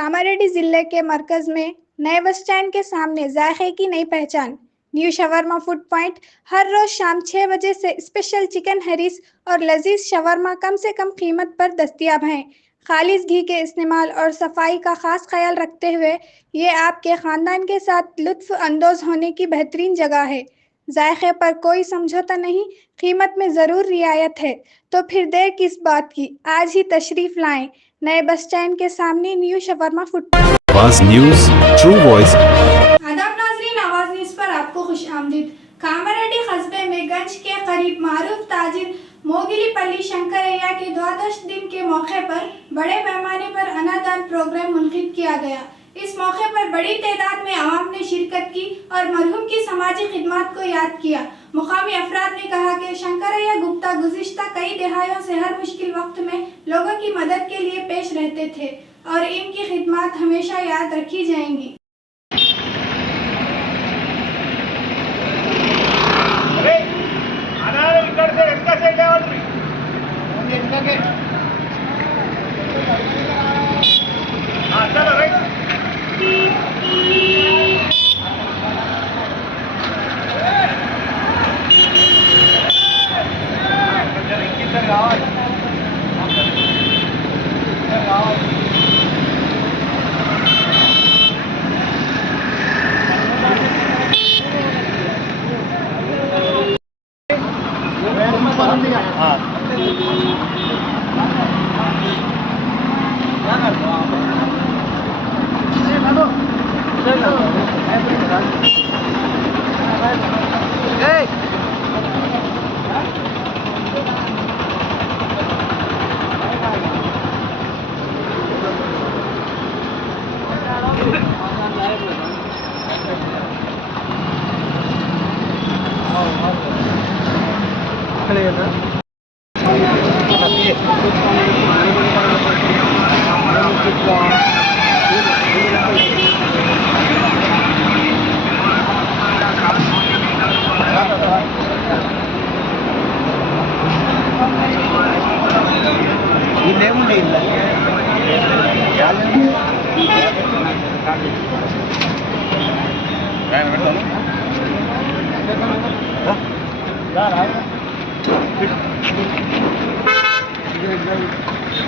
कामारेड्डी जिले के मरकज में नए बस स्टैंड के सामने जायके की नई पहचान। न्यू शवरमा फूड पॉइंट हर रोज शाम 6 बजे से स्पेशल चिकन हरीस और लजीज शवरमा कम से कम कीमत पर दस्तयाब हैं। खालिस घी के इस्तेमाल और सफाई का खास ख्याल रखते हुए ये आपके खानदान के साथ लुत्फ अंदोज होने की बेहतरीन जगह है। जायके पर कोई समझौता नहीं, कीमत में ज़रूर रियायत है। तो फिर देर किस बात की, आज ही तशरीफ लाएं नए बस स्टैंड के सामने न्यू शवरमा फूड पॉइंट। आवाज न्यूज, ट्रू वॉइस। आदाब नाज़रीन, आवाज़ न्यूज़ पर आपको खुश आमदीद। कामारेड्डी कस्बे में गंज के करीब मारूफ ताजिर मोगिलीपल्ली शंकरैया के द्वादश दिन के मौके पर बड़े पैमाने पर अनादान प्रोग्राम मुनक़िद किया गया। इस मौके पर बड़ी तादाद में आवाम ने शिरकत की और मरहूम की समाजी खिदमत को याद किया। मुकामी अफराद ने कहा कि शंकरैया गुप्ता गुज़िश्ता कई दहाइयों से हर मुश्किल वक्त में लोगों की मदद के लिए पेश रहते थे और इनकी खिदमत हमेशा याद रखी जाएंगी।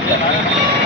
Yeah.